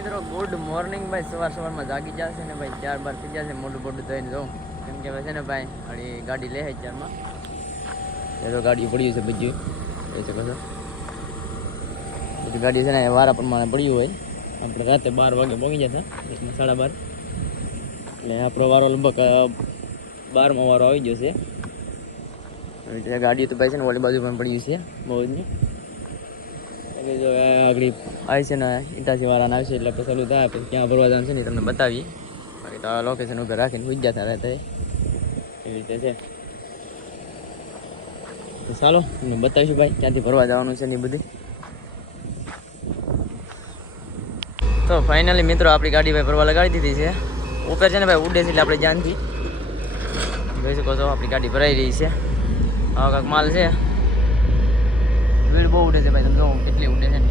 મિત્રો good morning ભાઈ. સવારમાં જાગી જશે ને ભાઈ 4-12 થઈ જશે. મોટું ધોઈને જાઉં કેમ કે છે ને ભાઈ હળી ગાડી લે 4માં એ તો ગાડી પડ્યું છે બધું એ છે કશો બધી ગાડી છે ને વારા પ્રમાણે પડ્યું હોય. આપણે રાતે 12 વાગે પહોંચી જશે 12:30 એટલે આપણો વારો લગભગ 12મો વારો આવી જશે. ગાડી તો ભાઈ છે ને ઓલી બાજુ પણ પડ્યું છે બહુ જ નહીં. એટલે જો આગળ આવી છે ને ઇટાચી વાળાને આવશે એટલે પછી ચાલુ થાય પછી ક્યાં ભરવા જવાનું છે ને તમને બતાવી. બાકી તો આ લોકેશન ઉપર રાખીને પૂજ જતા રહેતા એવી રીતે છે. તો ચાલો તમને બતાવીશું ભાઈ ક્યાંથી ભરવા જવાનું છે ને એ બધી. તો ફાઇનલી મિત્રો આપણી ગાડી ભાઈ ભરવા લગાડી દીધી છે. ઉપર છે ને ભાઈ ઉડે છે એટલે આપણે જાનથી જોઈ શકો છો આપણી ગાડી ભરાઈ રહી છે. આવા કાંક માલ છે. ભીડ બહુ ઉડે છે ભાઈ, તમે જોવો કેટલી ઉડે છે ને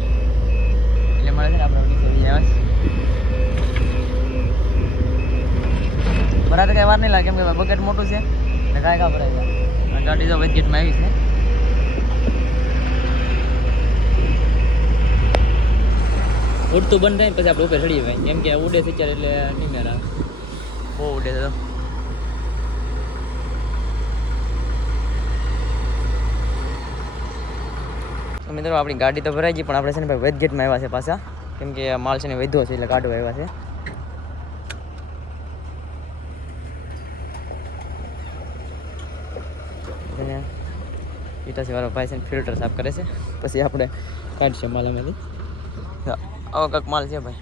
એટલે મળે છે ને આપણે ભરાતે કઈ વાર નહીં લાગે કેમ કે બકેટ મોટું છે ને કાંઈ કાં ભરાય છે. ગાડી તો બજેટમાં આવી છે. ઉડતું બંધ થાય પછી આપણે ઉપર ચડીએ ભાઈ કેમ કે ઉડે છે એટલે નહીં મેળા બહુ ઉડે છે. તો મિત્રો આપણી ગાડી તો ભરાઈ ગઈ પણ આપણે છે ને ભાઈ વેદગેટમાં આવ્યા છે પાછા કેમ કે માલ છે ને વધ્યો છે એટલે કાઢવા આવ્યા છે. ઇટાચી વાળો ભાઈ છે ને ફિલ્ટર સાફ કરે છે પછી આપણે કાઢશે માલ એમાંથી. આવો કાંક માલ છે ભાઈ.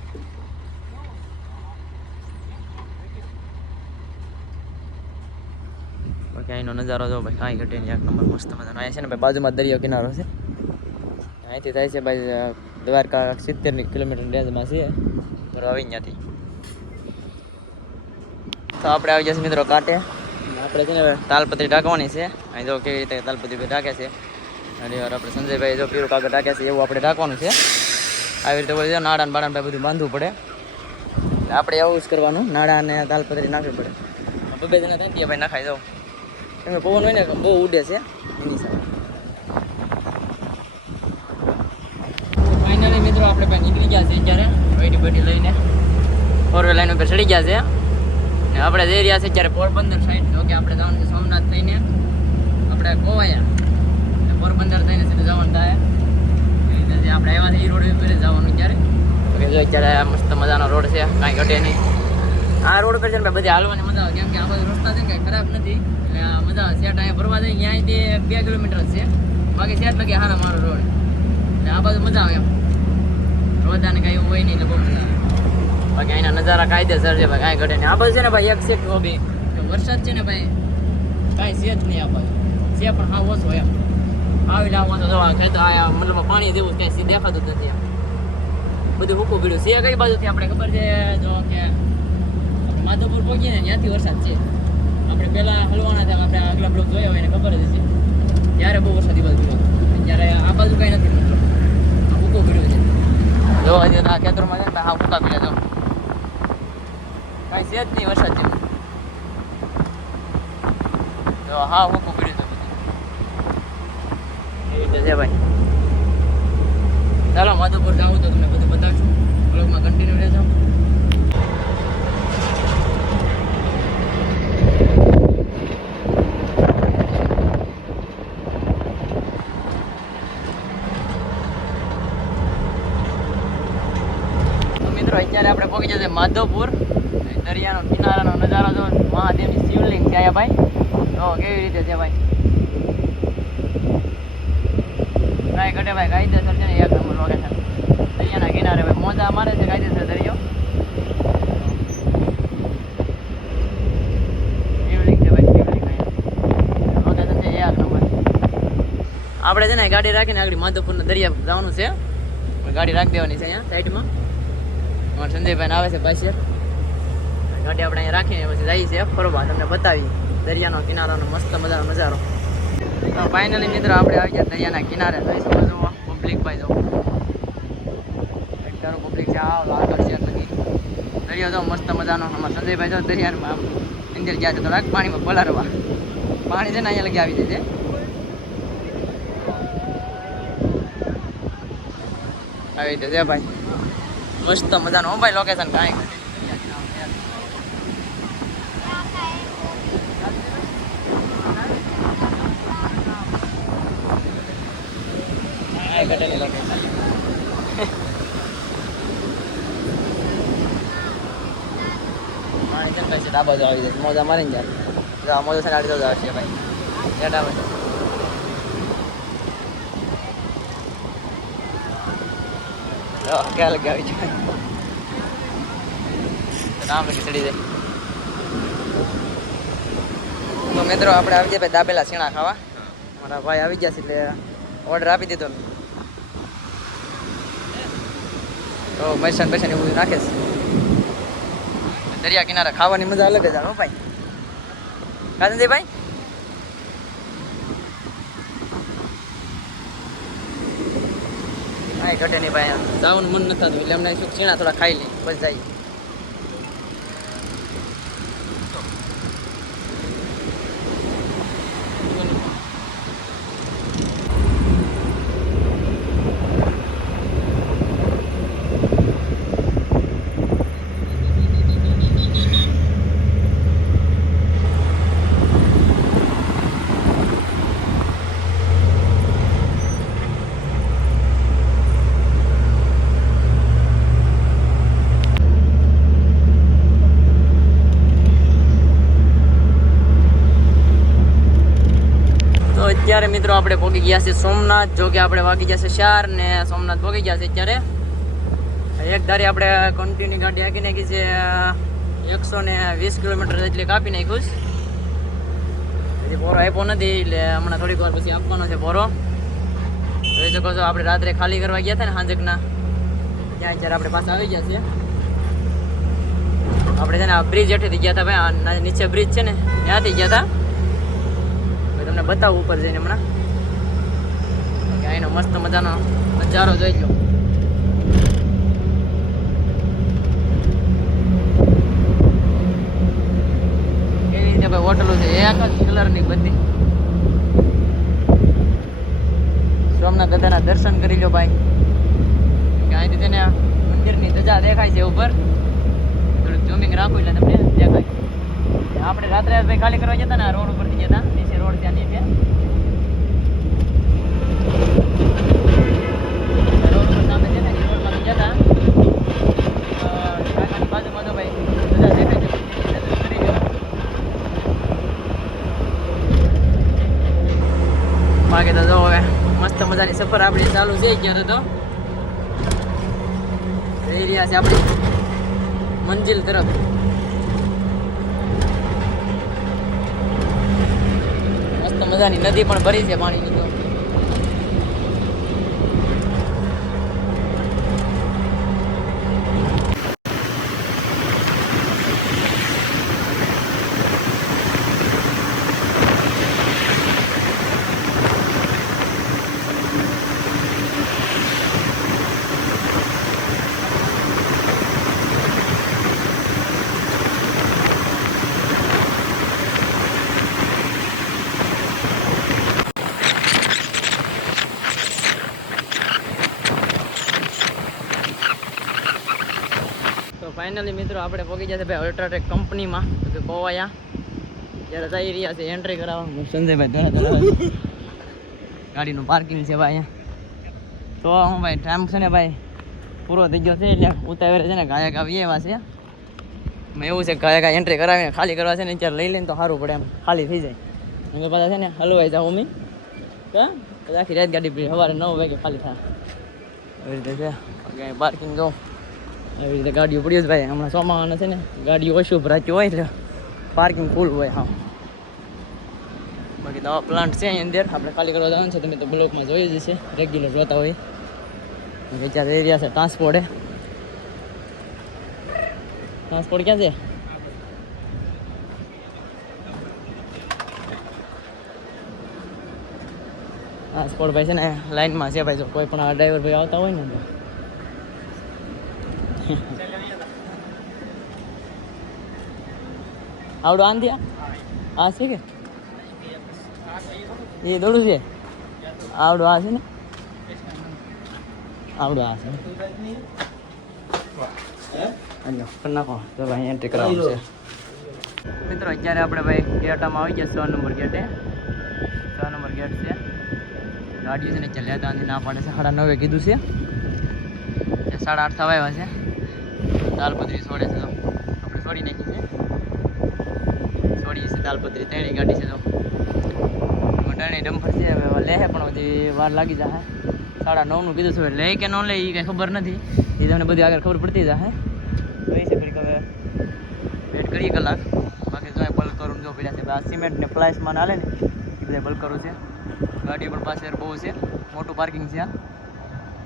બાકી અહીંનો નજારો જો ભાઈ કાંઈ ઘટે નહીં, એક નંબર મસ્ત મજાનો. અહીંયા છે ને ભાઈ બાજુમાં દરિયો કિનારો છે. અહીંથી થાય છે ભાઈ દ્વારકા 70 કિલોમીટર રેન્જમાં છે તો આવી ત્યાંથી. તો આપણે આવી જશે મિત્રો કાંઠે. આપણે છે ને તાલપત્રી ઢાંકવાની છે. અહીં જો કેવી રીતે તાલપત્રી ઢાંકે છે અને આપણે સંજયભાઈ જો પીરું કાગળ ઢાંકે છે એવું આપણે ઢાંકવાનું છે. આવી રીતે બોલી નાડાને બાડાને ભાઈ બધું બાંધવું પડે. આપણે એવું જ કરવાનું, નાડા અને તાલપત્રી નાખવી પડે. બબે જણા થાય ભાઈ નખાઈ જાઉં કેમ કે પવન હોય ને બહુ ઉડે છે એની સાથે. ફાઇનલી મિત્રો આપણે ભાઈ નીકળી ગયા છે અત્યારે બેટી બેટી લઈને 4 લાઈન ઉપર ચડી ગયા છે. ને આપણે જઈ રહ્યા છે અત્યારે પોરબંદર સાઈડ. તો કે આપણે જવાનું છે સોમનાથ થઈને આપણે ગોવાયા પોરબંદર થઈને સીધું જવાનું થાય. આપણે આવ્યા છે એ રોડ ઉપર જવાનું અત્યારે. જો અત્યારે મસ્ત મજાનો રોડ છે કાંઈ ઘટે નહીં. આ રોડ પર છે ને બધી હાલવાની મજા આવે કેમ કે આ બધું રસ્તા છે ને કાંઈ ખરાબ નથી એટલે મજા આવે. સેટ અહીંયા ભરવા જાય ત્યાંથી 2 કિલોમીટર છે બાકી સેટ લગે હારા મારો રોડ એટલે આ બાજુ મજા આવે એમ. રોજાને કાંઈ એવું હોય નહીં એટલે બહુ મજા આવે. બાકી અહીંના નજારા કાયદેસર છે ભાઈ કાંઈ ઘટે નહીં. આ બાજુ છે ને ભાઈ એક સેટ હોબી વરસાદ છે ને ભાઈ કાંઈ છે જ નહીં. આ બાજુ છે પણ હા ઓછો એમ આવી લાવો તો જવા ખેતર આયા મતલબ પાણી જેવું ક્યાંય દેખાતું જ નથી. બધું હૂકું પીડ્યું છે. કઈ બાજુથી આપણે ખબર છે જો કે માધવપુર પહોંચીએ ને ત્યાંથી વરસાદ છે. આપણે પહેલાં હલવાના હતા આપણે આગલા બ્લોક જોયા હોય એને ખબર જ છે ત્યારે બહુ વરસાદી બાજુ પીડ્યો. ત્યારે આ બાજુ કંઈ નથી મતલબ આ હૂકું પીડ્યું છે. જો આજે આ ખેતરમાં છે ને હા હૂકા પીડ્યા જો કાંઈ છે જ નહીં વરસાદ જેવું. જો હા હૂકું પીડ્યું છે એ રીતે છે ભાઈ. ચાલો માધવપુર જાવું તો તમને બધું બતાવીશું. બ્લોગમાં કન્ટિન્યુ રહેજો. તો મિત્રો અત્યારે આપણે પહોંચી જશે માધવપુર. દરિયાનો કિનારાનો નજારો જો મહાદેવની શિવલિંગ છે અહીંયા ભાઈ. તો કેવી રીતે છે ભાઈ કાંઈ ઘટે ભાઈ કાયદેસર છે ને એક નંબર લોકેશન. દરિયાના કિનારે ભાઈ મોજા મારે છે કાયદેસર દરિયો. શિવલિંગ છે ભાઈ શિવલિંગ લોકેશન છે એક નંબર. આપણે છે ને ગાડી રાખીને આગળ માધવપુરના દરિયા જવાનું છે. ગાડી રાખી દેવાની છે અહીંયા સાઈડમાં. અમારા સંજયભાઈ આવે છે પાછળ. ગાડી આપણે અહીંયા રાખીને પછી જઈએ છે ફરવા તમને બતાવી દરિયાનો કિનારાનો મસ્ત મજાનો નજારો. તો ફાઇનલી મિત્રો આપણે આવી ગયા દરિયાના કિનારે. જોઈ શકો છો પબ્લિક ભાઈ જો એકટારો પબ્લિક છે. આ આગળ છે લગી દરિયો જો મસ્ત મજાનો. અમારા સંજયભાઈ જો દરિયામાં આમ અંદર ગયા છે થોડાક પાણીમાં પલારવા. પાણી છે ને અહીંયા લગી આવી જાય છે. આવી રીતે છે ભાઈ મસ્ત મજાનો ભાઈ લોકેશન કાંઈ ઘટેલી લોકેશન પાણી કેમ છે આ બાજુ આવી જાય મોજા મારીને જાય મોજા છે ગાડી તો આવશે ભાઈ જેટા ભાઈ ક્યાં લગી આવી જાય નામ લખી ચડી જાય તો મિત્રો આપણે આવી જાય ભાઈ દાબેલા શીણા ખાવા મારા ભાઈ આવી ગયા છે એટલે ઓર્ડર આપી દીધો તો મરસાન પૈસા એવું નાખે છે દરિયા કિનારે ખાવાની મજા અલગ જ આવે ભાઈ કાજનજી ભાઈ કાંઈ ઘટે નહીં ભાઈ જવાનું મન નથી થતું એટલે અમને શું શીણા થોડા ખાઈ લઈએ બસ જાય અત્યારે મિત્રો આપણે પહોંચી ગયા છે સોમનાથ જો કે આપણે વાગી ગયા છે 4 ને સોમનાથ પહોંચી ગયા છે અત્યારે એક ધારી આપણે કન્ટિન્યુ ગાડી હાકી નાખી છે 120 કિલોમીટર જેટલી કાપી નાખ્યું હજી બોરો આપ્યો નથી એટલે હમણાં થોડીક વાર પછી આપવાનો છે બોરો જોઈ શકો છો આપણે રાત્રે ખાલી કરવા ગયા હતા ને હાંજકના ત્યાં અત્યારે આપણે પાછા આવી ગયા છે આપણે છે ને આ બ્રિજ હેઠેથી ગયા હતા ભાઈ નીચે બ્રિજ છે ને ત્યાંથી ગયા હતા તમને બતાવું ઉપર જઈને હમણાં અહીંનો મસ્ત મજાનો નજારો જોઈ લો કેવી રીતે ભાઈ હોટલો છે એક જ કલરની બધી સોમનાથ દાદાના દર્શન કરી લો ભાઈ અહીંથી તેને મંદિરની ધજા દેખાય છે ઉપર થોડુંક ઝૂમિંગ રાખું એટલે તમને દેખાય આપણે રાત્રે ભાઈ ખાલી કરવા જતા ને રોડ ઉપરથી જતા નીચે રોડ ત્યાં નીચે રોડ ઉપર સામે છે ને રોડમાં જતા કાકાની બાજુમાં તો ભાઈ બધા દેખાય છે કરી ગયો બાકી તો જો હવે મસ્ત મજાની સફર આપણી ચાલુ છે અત્યારે તો જઈ રહ્યા છે આપણી મંજિલ તરફ મજાની નદી પણ ભરી છે પાણીની તો ફાઇનલી મિત્રો આપણે પહોંચી જશે ભાઈ અલ્ટ્રાટેક કંપનીમાં કે કોવાયા જ્યારે જઈ રહ્યા છે એન્ટ્રી કરાવવા સંજયભાઈ ધોળા ગાડીનું પાર્કિંગ છે ભાઈ અહીંયા તો હું ભાઈ ટાઈમ છે ને ભાઈ પૂરો થઈ ગયો છે એટલે ઉતાવળે છે ને ગાયક આવીએ એવા છે એવું છે ગાયક એન્ટ્રી કરાવીને ખાલી કરવા છે ને ત્યારે લઈ લઈને તો સારું પડે એમ ખાલી થઈ જાય અમે પાછા છે ને હલવાઈ જાઉં અમે આખી રાત ગાડી સવારે 9 વાગે ખાલી થાય એવી રીતે છે પાર્કિંગ જાઉં એવી રીતે ગાડીઓ પડી જ ભાઈ હમણાં ચોમાસાના છે ને ગાડીઓ ઓછું ભરાતી હોય એટલે પાર્કિંગ ફૂલ હોય હા બાકી દવા પ્લાન્ટ છે અહીં અંદર આપણે ખાલી કરવા જવાનું છે તમે તો બ્લોકમાં જોઈ જ છે રેગ્યુલર જોતા હોય વિચાર એરિયા છે ટ્રાન્સપોર્ટ ક્યાં છે ટ્રાન્સપોર્ટ ભાઈ છે ને લાઈનમાં છે ભાઈ જો કોઈ પણ ડ્રાઈવર ભાઈ આવતા હોય ને આવડો આંધ્યા આ છે કે એ દોડું છે આવડો આ છે ને આવડો આ છે કરી નાખો તો ભાઈ એન્ટ્રી કરાવવાનું છે મિત્રો. અત્યારે આપણે ભાઈ ગેટામાં આવી ગયા 6 નંબર ગેટે. 6 નંબર ગેટ છે. ગાડીઓ છે ને ચાલ્યા હતા ના પાડે છે. 9:30 કીધું છે. 8:30 થવા આવ્યા છે. તાલપત્રી છોડે છે તો આપણે છોડી નાખી છે. છોડી છે તાલપત્રી 3 ગાડી છે તો ત્રણેય ડમ્પર છે. હવે લે પણ બધી વાર લાગી જાય. 9:30 કીધું છે. લે કે ન લે એ કંઈ ખબર નથી. એ તમને બધી આગળ ખબર પડતી જાય. જોઈ છે ઘડીક હવે વેટ કરીએ કલાક. બાકી જો બલ્ક કરું જો પડ્યા છે. આ સિમેન્ટ ને ફ્લાઇસમાં હાલે ને એ બધા બલ્ક કરું છે. ગાડી પણ પાસે બહુ છે. મોટું પાર્કિંગ છે.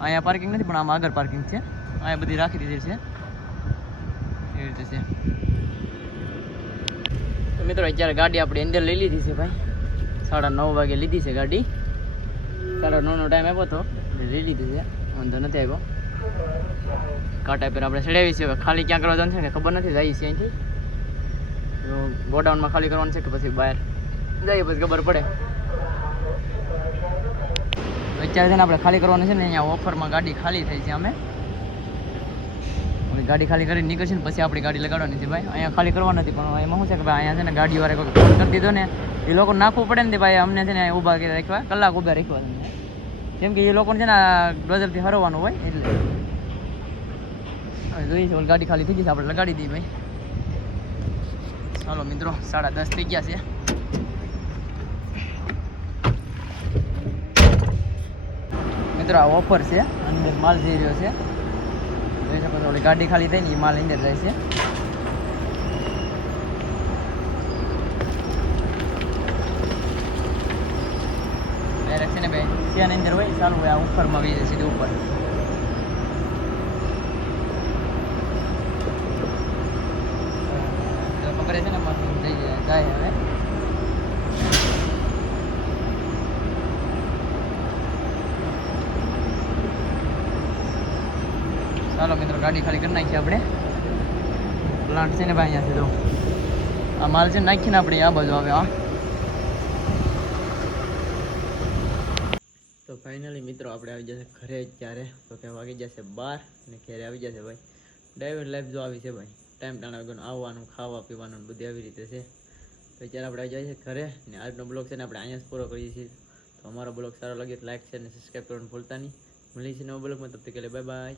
અહીંયા પાર્કિંગ નથી પણ આમાં આગળ પાર્કિંગ છે. અહીંયા બધી રાખી દીધી છે એવી રીતે છે. તો મિત્રો અત્યારે ગાડી આપણે અંદર લઈ લીધી છે ભાઈ. 9:30 વાગે લીધી છે ગાડી. 9:30નો ટાઈમ આવ્યો હતો લઈ લીધી છે. વાંધો નથી આવ્યો. કાંટા પર આપણે ચડાવી છે. હવે ખાલી ક્યાં કરવા જવાનું છે કે ખબર નથી. જઈએ છીએ અહીંથી ગોડાઉનમાં ખાલી કરવાનું છે કે પછી બહાર જઈએ પછી ખબર પડે. અત્યારે છે ને આપણે ખાલી કરવાનું છે ને અહીંયા ઓફરમાં ગાડી ખાલી થઈ છે. અમે ગાડી ખાલી કરીને નીકળશે ને પછી આપણી ગાડી લગાડવાની છે ભાઈ. અહીંયા ખાલી કરવા નથી પણ એમાં શું છે કે ભાઈ અહીંયા છે ને ગાડીવાળા કોઈ ફોન કરી દીધો ને એ લોકો નાખવું પડે ને ભાઈ. અમને છે ને ઊભા કરી રાખ્યા કલાક ઊભા રાખ્યા કેમ કે એ લોકોને છે ને ડોઝરથી હરવાનું હોય એટલે. હવે જોઈએ છે ગાડી ખાલી થઈ ગઈ છે આપણે લગાડી દઈએ ભાઈ. ચાલો મિત્રો 10:30 થઈ ગયા છે. મિત્રો આ ઓફર છે. અંદર માલ જઈ રહ્યો છે. જોઈ શકો છો ગાડી ખાલી થઈ ને એ માલ અંદર જાય છે. ડાયરેક્ટ છે ને ભાઈ ત્યાંની અંદર હોય ચાલુ હોય. આ ઉપરમાં આવી જાય સીધું ઉપર. ખબર છે ને જઈ જાય હવે. ચાલો મિત્રો ગાડી ખાલી કરી નાખીએ આપણે. પ્લાન્ટ છે ને ભાઈ અહીંયાથી તો આ માલ છે નાખીને આપણે આ બાજુ આવે. તો ફાઇનલી મિત્રો આપણે આવી જશે ઘરે ત્યારે. તો કે વાગી જશે 12 અને ઘરે આવી જશે ભાઈ. ડ્રાઈવર લાઈફ જો આવી છે ભાઈ. ટાઈમ ટાણા વગરનું આવવાનું ખાવા પીવાનું બધું આવી રીતે છે. તો અત્યારે આપણે આવી જાય છે ઘરે ને આજનો બ્લોગ છે ને આપણે અહીંયા જ પૂરો કરીએ છીએ. તો અમારો બ્લોગ સારો લાગે તો લાઈક છે અને સબસ્ક્રાઈબ કરવાનું ભૂલતા નહીં. મળીએ છીએ નવા બ્લોગમાં. તબ તક કે બાય બાય.